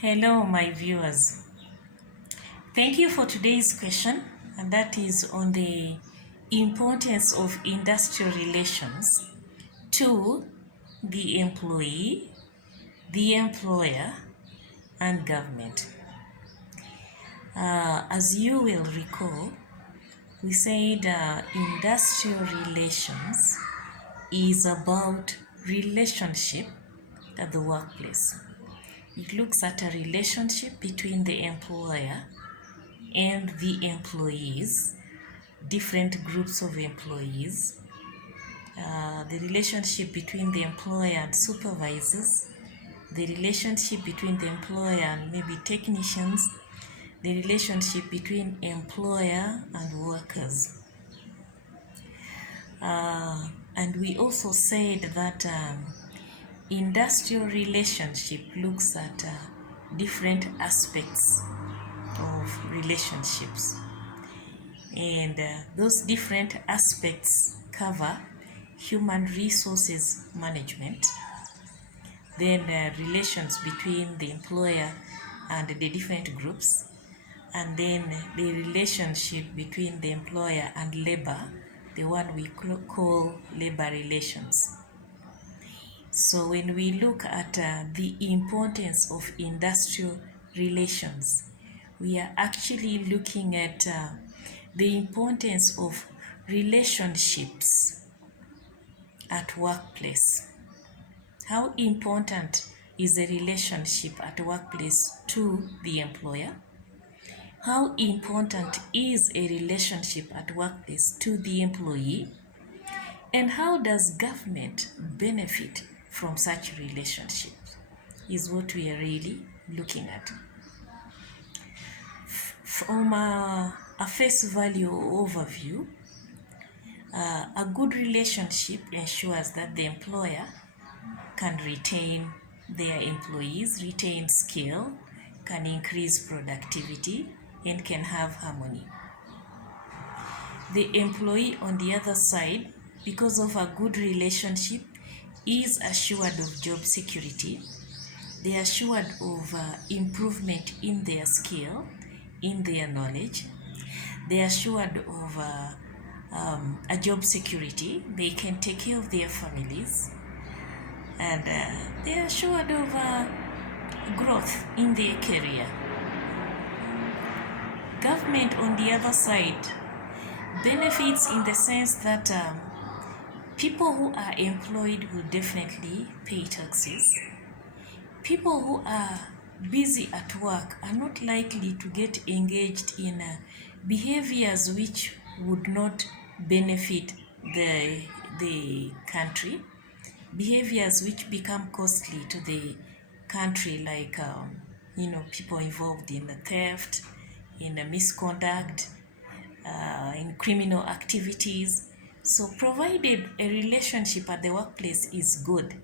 Hello, my viewers. Thank you for today's question, and that is on the importance of industrial relations to the employee, the employer, and government. As you will recall, we said industrial relations is about relationship at the workplace. It looks at a relationship between the employer and the employees, different groups of employees, the relationship between the employer and supervisors, the relationship between the employer and maybe technicians, the relationship between employer and workers. And we also said that industrial relationship looks at different aspects of relationships. And those different aspects cover human resources management, then relations between the employer and the different groups, and then the relationship between the employer and labor, the one we call labor relations. So when we look at the importance of industrial relations, we are actually looking at the importance of relationships at workplace. How important is a relationship at workplace to the employer? How important is a relationship at workplace to the employee? And how does government benefit from such relationships? Is what we are really looking at. From a face value overview, a good relationship ensures that the employer can retain their employees, retain skill, can increase productivity, and can have harmony. The employee on the other side, because of a good relationship, is assured of job security. They are assured of improvement in their skill, in their knowledge. They are assured of a job security. They can take care of their families. And they are assured of growth in their career. Government, on the other side, benefits in the sense that people who are employed will definitely pay taxes. People who are busy at work are not likely to get engaged in behaviors which would not benefit the country, behaviors which become costly to the country, like people involved in theft, in misconduct, in criminal activities. So provided a relationship at the workplace is good,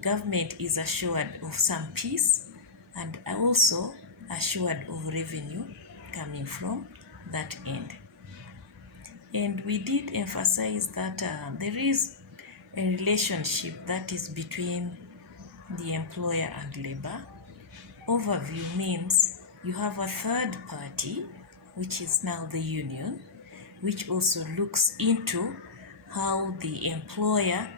government is assured of some peace and also assured of revenue coming from that end. And we did emphasize that there is a relationship that is between the employer and labor. Overview means you have a third party, which is now the union, which also looks into how the employer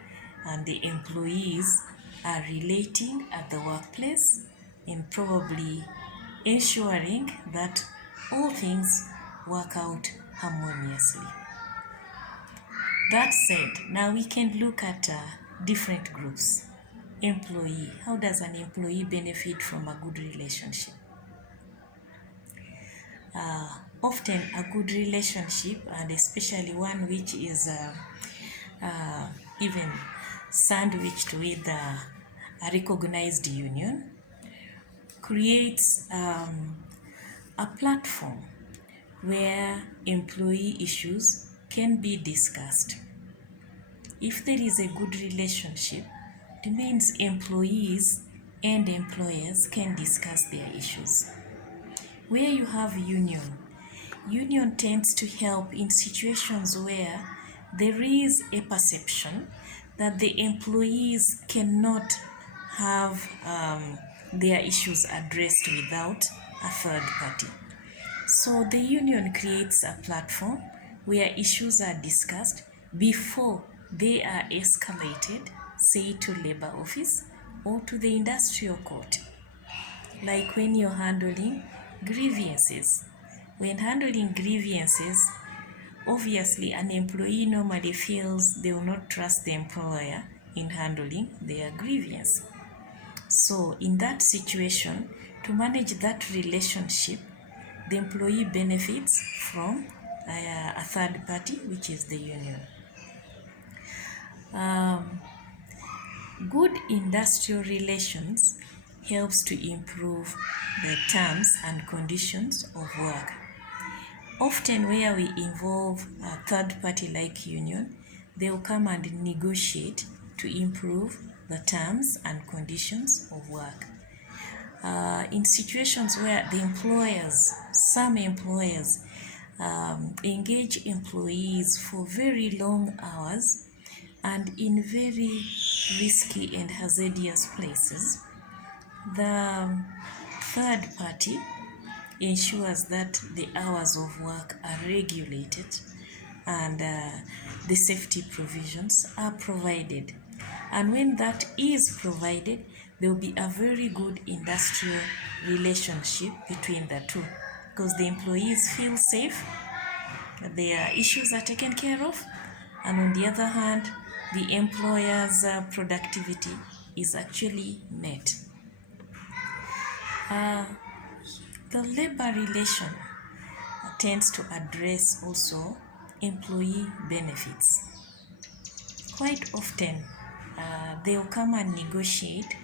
and the employees are relating at the workplace, and probably ensuring that all things work out harmoniously. That said, now we can look at different groups. Employee. How does an employee benefit from a good relationship? Often a good relationship, and especially one which is even sandwiched with a recognized union, creates a platform where employee issues can be discussed. If there is a good relationship, it means employees and employers can discuss their issues. Where you have union tends to help in situations where there is a perception that the employees cannot have their issues addressed without a third party. So the union creates a platform where issues are discussed before they are escalated, say to labor office or to the industrial court. Like when you're handling grievances. When handling grievances, obviously an employee normally feels they will not trust the employer in handling their grievance. So in that situation, to manage that relationship, the employee benefits from a third party, which is the union. Good industrial relations helps to improve the terms and conditions of work. Often where we involve a third party like union, they will come and negotiate to improve the terms and conditions of work. In situations where some employers engage employees for very long hours and in very risky and hazardous places, the third party ensures that the hours of work are regulated and the safety provisions are provided. And when that is provided, there will be a very good industrial relationship between the two because the employees feel safe, their issues are taken care of, and on the other hand, the employer's productivity is actually met. The labor relation tends to address also employee benefits. Quite often, they will come and negotiate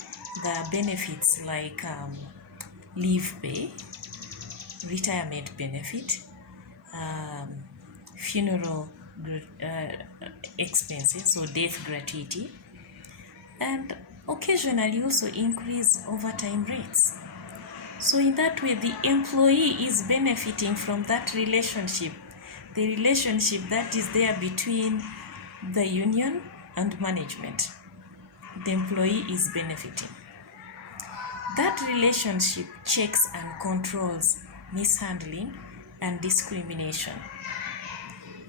the benefits like leave pay, retirement benefit, funeral expenses, so death gratuity, and occasionally also increase overtime rates. So in that way, the employee is benefiting from that relationship, the relationship that is there between the union and management. The employee is benefiting. That relationship checks and controls mishandling and discrimination.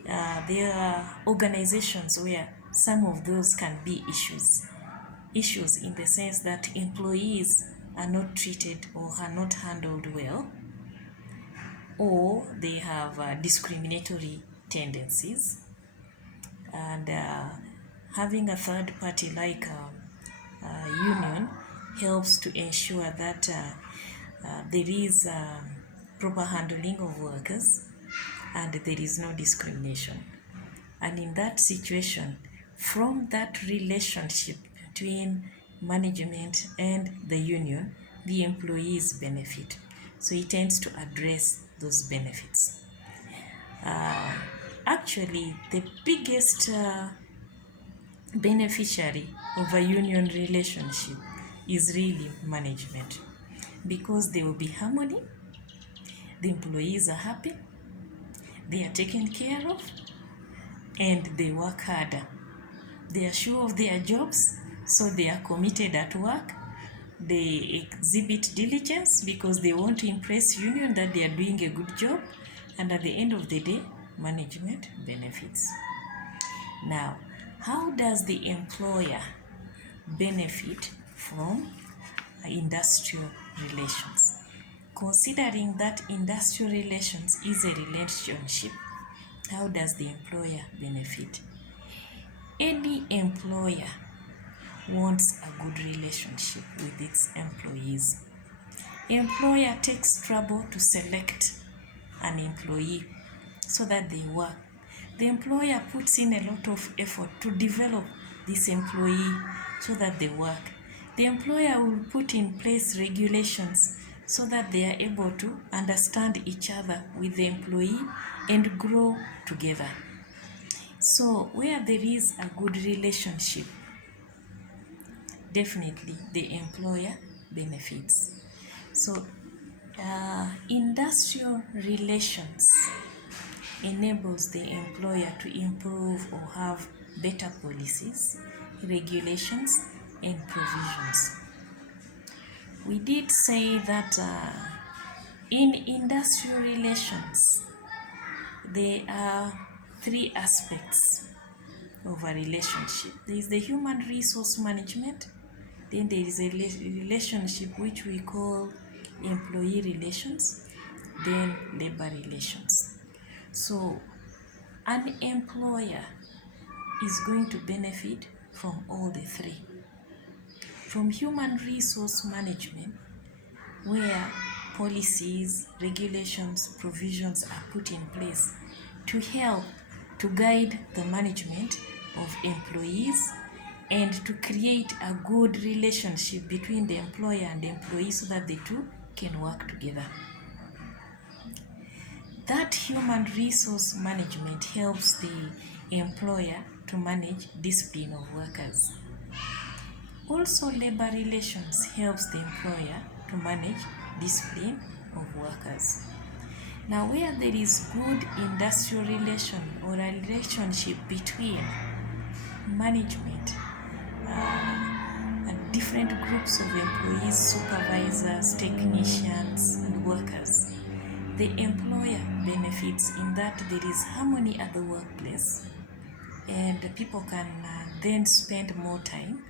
There are organizations where some of those can be issues in the sense that employees are not treated or are not handled well, or they have discriminatory tendencies. And having a third party like a union helps to ensure that there is proper handling of workers and there is no discrimination. And in that situation, from that relationship between management and the union, the employees benefit. So it tends to address those benefits. Actually, the biggest beneficiary of a union relationship is really management, because there will be harmony, the employees are happy, they are taken care of, and they work harder. They are sure of their jobs, so they are committed at work. They exhibit diligence because they want to impress union that they are doing a good job, and at the end of the day, management benefits. Now, how does the employer benefit from industrial relations? Considering that industrial relations is a relationship, how does the employer benefit? Any employer wants a good relationship with its employees. Employer takes trouble to select an employee so that they work. The employer puts in a lot of effort to develop this employee so that they work. The employer will put in place regulations so that they are able to understand each other with the employee and grow together. So where there is a good relationship, definitely the employer benefits. So industrial relations enables the employer to improve or have better policies, regulations, and provisions. we did say that in industrial relations, there are three aspects of a relationship. There is the human resource management, then there is a relationship which we call employee relations, then labor relations. So an employer is going to benefit from all the three. From human resource management, where policies, regulations, provisions are put in place to help to guide the management of employees and to create a good relationship between the employer and the employee so that the two can work together. That human resource management helps the employer to manage discipline of workers. Also, labor relations helps the employer to manage discipline of workers. Now, where there is good industrial relation or a relationship between management and different groups of employees, supervisors, technicians, and workers, the employer benefits in that there is harmony at the workplace and people can then spend more time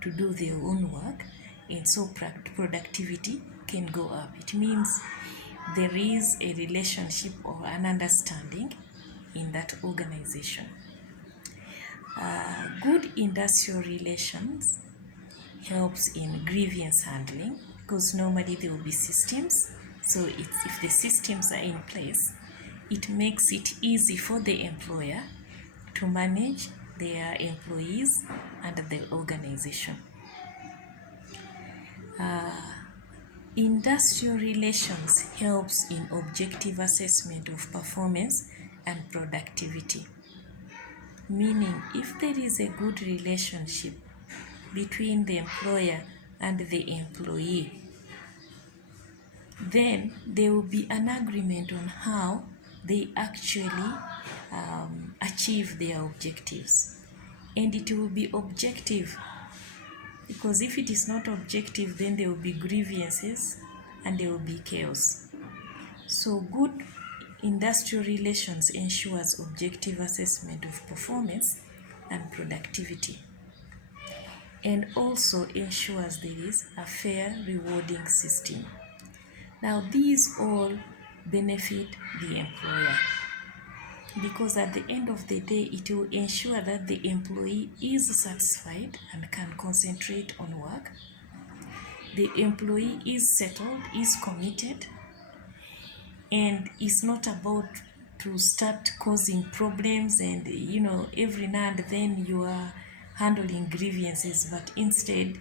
to do their own work, and so productivity can go up. It means there is a relationship or an understanding in that organization. Good industrial relations helps in grievance handling because normally there will be systems. So if the systems are in place, it makes it easy for the employer to manage their employees and the organization. Industrial relations helps in objective assessment of performance and productivity. Meaning, if there is a good relationship between the employer and the employee, then there will be an agreement on how they actually achieve their objectives. And it will be objective, because if it is not objective, then there will be grievances and there will be chaos. So good industrial relations ensures objective assessment of performance and productivity, and also ensures there is a fair rewarding system. Now these all benefit the employer, because at the end of the day it will ensure that the employee is satisfied and can concentrate on work. The employee is settled, is committed, and is not about to start causing problems and every now and then you are handling grievances, but instead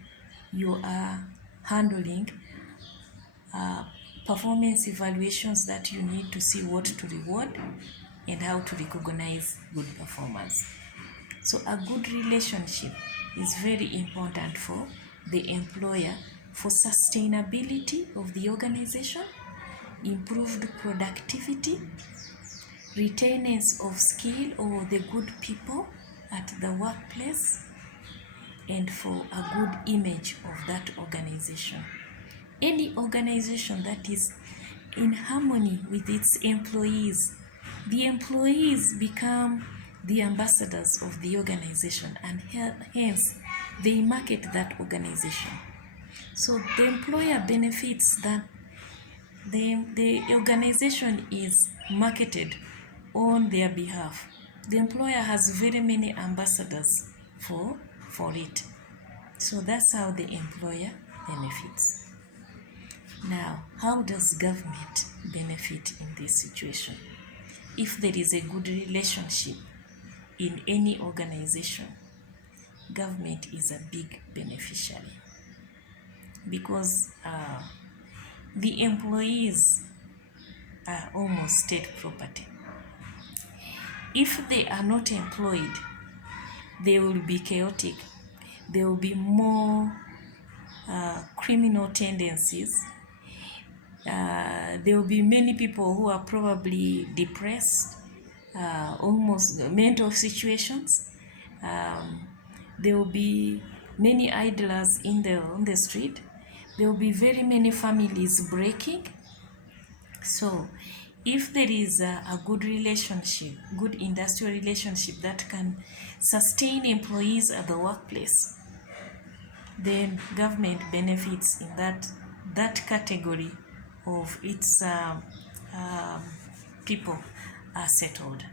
you are handling performance evaluations that you need to see what to reward and how to recognize good performance. So a good relationship is very important for the employer for sustainability of the organization, improved productivity, retainance of skill or the good people at the workplace, and for a good image of that organization. Any organization that is in harmony with its employees, the employees become the ambassadors of the organization, and hence they market that organization. So the employer benefits that the organization is marketed on their behalf. The employer has very many ambassadors for it. So that's how the employer benefits. Now, how does government benefit in this situation? If there is a good relationship in any organization, government is a big beneficiary, because the employees are almost state property. If they are not employed, they will be chaotic. There will be more criminal tendencies. There will be many people who are probably depressed, almost mental situations. There will be many idlers on the street. there will be very many families breaking. So if there is a good relationship, good industrial relationship that can sustain employees at the workplace, then government benefits in that category of its um, people are settled.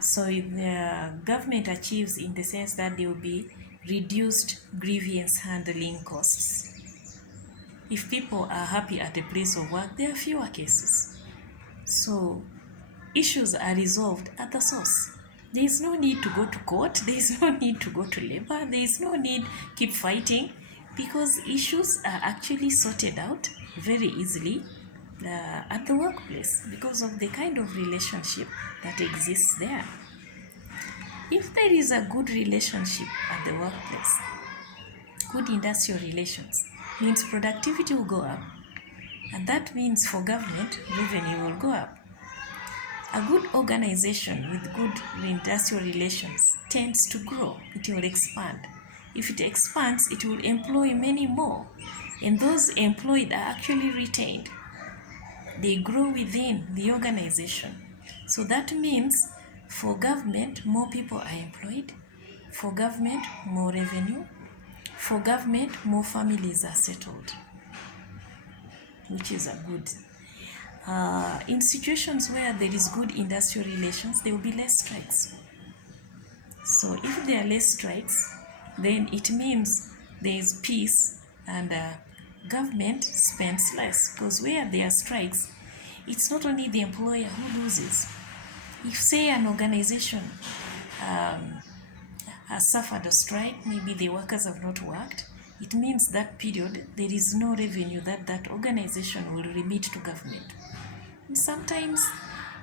So the government achieves in the sense that there will be reduced grievance handling costs. If people are happy at the place of work, there are fewer cases. So issues are resolved at the source. There is no need to go to court, there is no need to go to labor, there is no need keep fighting, because issues are actually sorted out very easily at the workplace because of the kind of relationship that exists there. If there is a good relationship at the workplace, good industrial relations, means productivity will go up, and that means for government, revenue will go up. A good organization with good industrial relations tends to grow, it will expand. If it expands, it will employ many more, and those employed are actually retained. They grow within the organization. So that means for government, more people are employed. For government, more revenue. For government, more families are settled, which is a good. In situations where there is good industrial relations, there will be less strikes. So if there are less strikes, then it means there is peace, and government spends less, because where there are strikes, it's not only the employer who loses. If, say, an organization has suffered a strike, maybe the workers have not worked, it means that period there is no revenue that organization will remit to government. And sometimes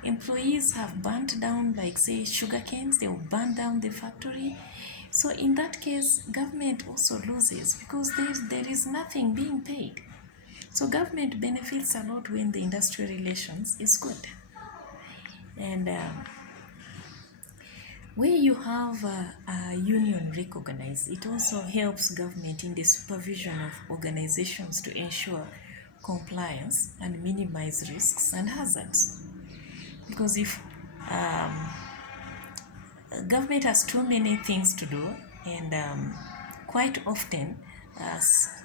employees have burnt down, like say sugar canes, they will burn down the factory. So in that case, government also loses because there is nothing being paid. So government benefits a lot when the industrial relations is good. And where you have a union recognized, it also helps government in the supervision of organizations to ensure compliance and minimize risks and hazards. Because if government has too many things to do, and quite often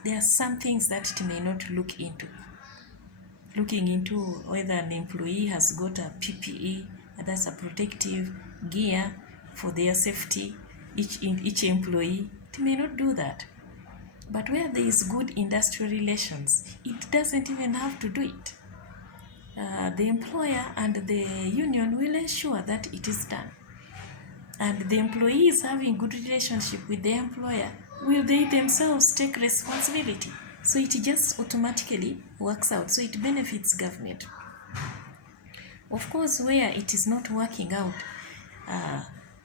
there are some things that it may not look into. Looking into whether an employee has got a PPE, that's a protective gear for their safety, each employee, it may not do that. But where there is good industrial relations, it doesn't even have to do it. The employer and the union will ensure that it is done. And the employees having good relationship with the employer, will they themselves take responsibility? So it just automatically works out. So it benefits government. Of course, where it is not working out,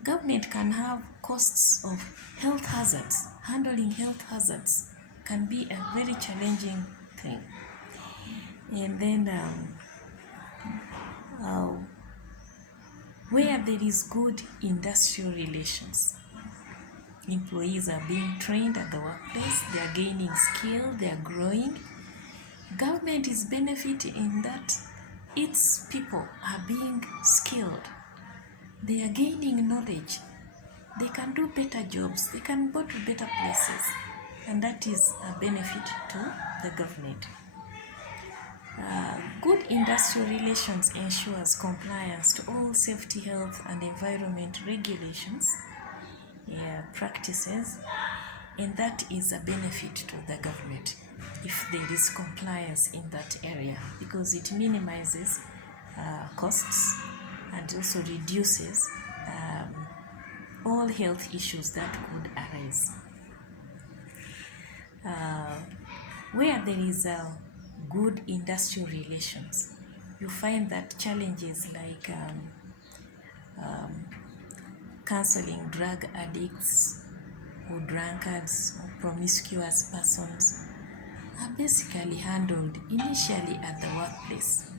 government can have costs of health hazards. Handling health hazards can be a very challenging thing. And then where there is good industrial relations, employees are being trained at the workplace, they are gaining skill, they are growing. Government is benefiting in that its people are being skilled, they are gaining knowledge, they can do better jobs, they can go to better places, and that is a benefit to the government. Good industrial relations ensures compliance to all safety, health, and environment regulations, practices, and that is a benefit to the government if there is compliance in that area, because it minimizes costs and also reduces all health issues that could arise. Where there is good industrial relations, you find that challenges like counseling drug addicts or drunkards or promiscuous persons are basically handled initially at the workplace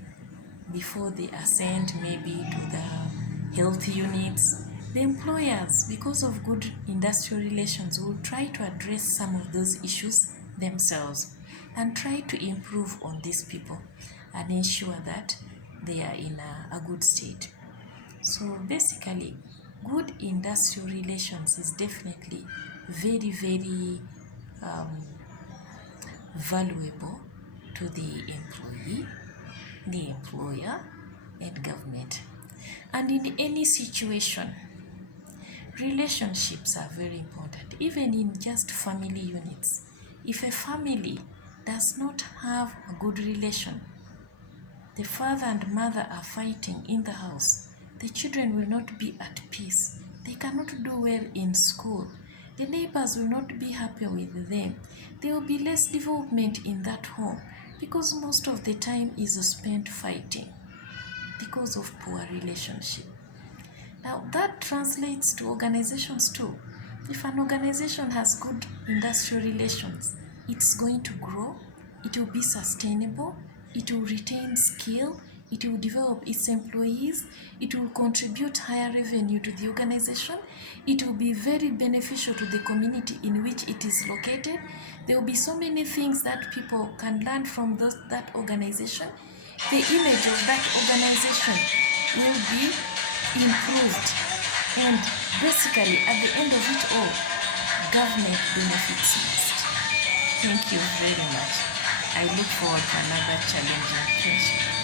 before they ascend maybe to the health units. The employers, because of good industrial relations, will try to address some of those issues themselves. and try to improve on these people and ensure that they are in a good state. So basically, good industrial relations is definitely very, very valuable to the employee, the employer, and government. And in any situation, relationships are very important, even in just family units. If a family does not have a good relation, the father and mother are fighting in the house, the children will not be at peace. They cannot do well in school. The neighbors will not be happy with them. There will be less development in that home because most of the time is spent fighting because of poor relationship. Now that translates to organizations too. If an organization has good industrial relations, it's going to grow, it will be sustainable, it will retain skill, it will develop its employees, it will contribute higher revenue to the organization, it will be very beneficial to the community in which it is located. There will be so many things that people can learn from that organization. The image of that organization will be improved, and basically at the end of it all, government benefits most. Thank you very much. I look forward to another challenging friendship.